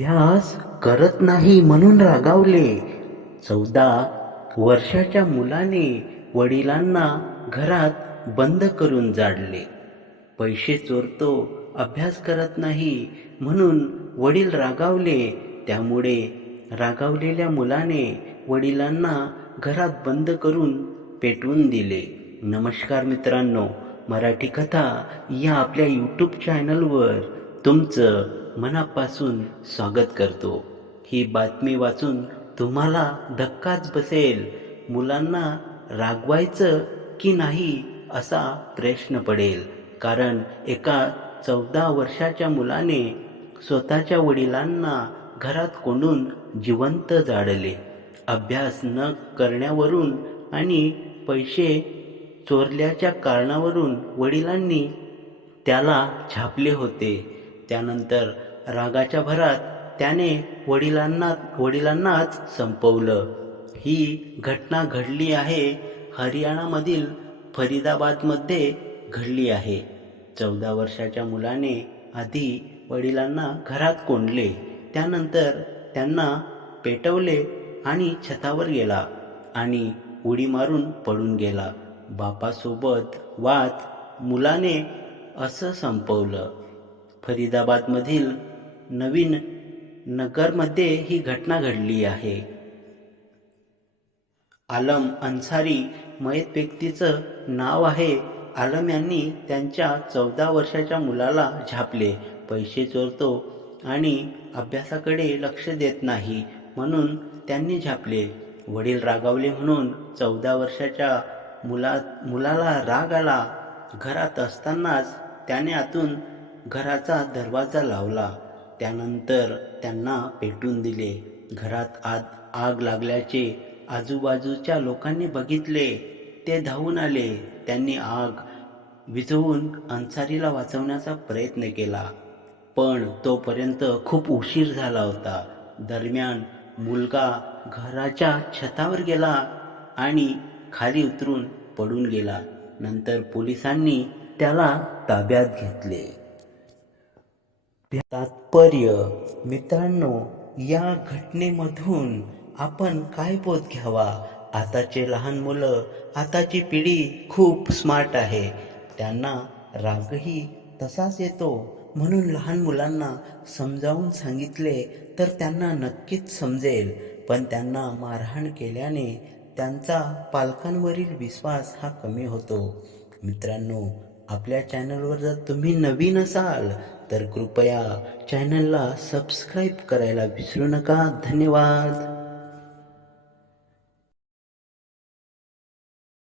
अभ्यास करत नाही म्हणून रागावले. चौदा वर्षाच्या मुलाने वडिलांना घरात बंद करून जाडले. पैसे चोरतो अभ्यास करत नाही म्हणून वडील रागावले. त्यामुळे रागावलेल्या मुलाने वडिलांना घरात बंद करून पेटवून दिले. नमस्कार मित्रांनो मराठी कथा या आपल्या यूट्यूब चॅनलवर तुमचं मनापासून स्वागत करतो. ही बातमी वाचून तुम्हाला धक्काच बसेल. मुलांना रागवायचं की नाही असा प्रश्न पडेल. कारण एका चौदा वर्षाच्या मुलाने स्वतःच्या वडिलांना घरात कोंडून जिवंत जाळले. अभ्यास न करण्यावरून आणि पैसे चोरल्याच्या कारणावरून वडिलांनी त्याला छापले होते. त्यानंतर रागाच्या भरात त्याने वडिलांना वडिलांनाच संपवलं. ही घटना घडली आहे हरियाणामधील फरीदाबादमध्ये घडली आहे. चौदा वर्षाच्या मुलाने आधी वडिलांना घरात कोंडले. त्यानंतर त्यांना पेटवले आणि छतावर गेला आणि उडी मारून पडून गेला. बापासोबत वाद मुलाने असं संपवलं. फरीदाबादमधील नवीन नगरमध्ये ही घटना घडली आहे. आलम अन्सारी मयत व्यक्तीचं नाव आहे. आलम यांनी त्यांच्या चौदा वर्षाच्या मुलाला झापले. पैसे चोरतो आणि अभ्यासाकडे लक्ष देत नाही म्हणून त्यांनी झापले. वडील रागावले म्हणून चौदा वर्षाच्या मुला मुलाला राग आला. घरात असतानाच त्याने आतून घराचा दरवाजा लावला. त्यानंतर त्यांना पेटून दिले. घरात आत आग लागल्याचे आजूबाजूच्या लोकांनी बघितले. ते धावून आले. त्यांनी आग विझवून अन्सारीला वाचवण्याचा प्रयत्न केला. पण तोपर्यंत खूप उशीर झाला होता. दरम्यान मुलगा घराच्या छतावर गेला आणि खाली उतरून पडून गेला. नंतर पोलिसांनी त्याला ताब्यात घेतले. तात्पर्य. मित्रांनो या घटनेमधून आपण काय बोध घ्यावा? आताचे लहान मुलं आताची पिढी खूप स्मार्ट आहे. त्यांना रागही तसाच येतो. म्हणून लहान मुलांना समजावून सांगितले तर त्यांना नक्कीच समजेल. पण त्यांना मारहाण केल्याने त्यांचा पालकांवरील विश्वास हा कमी होतो. मित्रांनो आपल्या चॅनलवर जर तुम्ही नवीन असाल तर कृपया चॅनलला सबस्क्राईब करायला विसरू नका. धन्यवाद.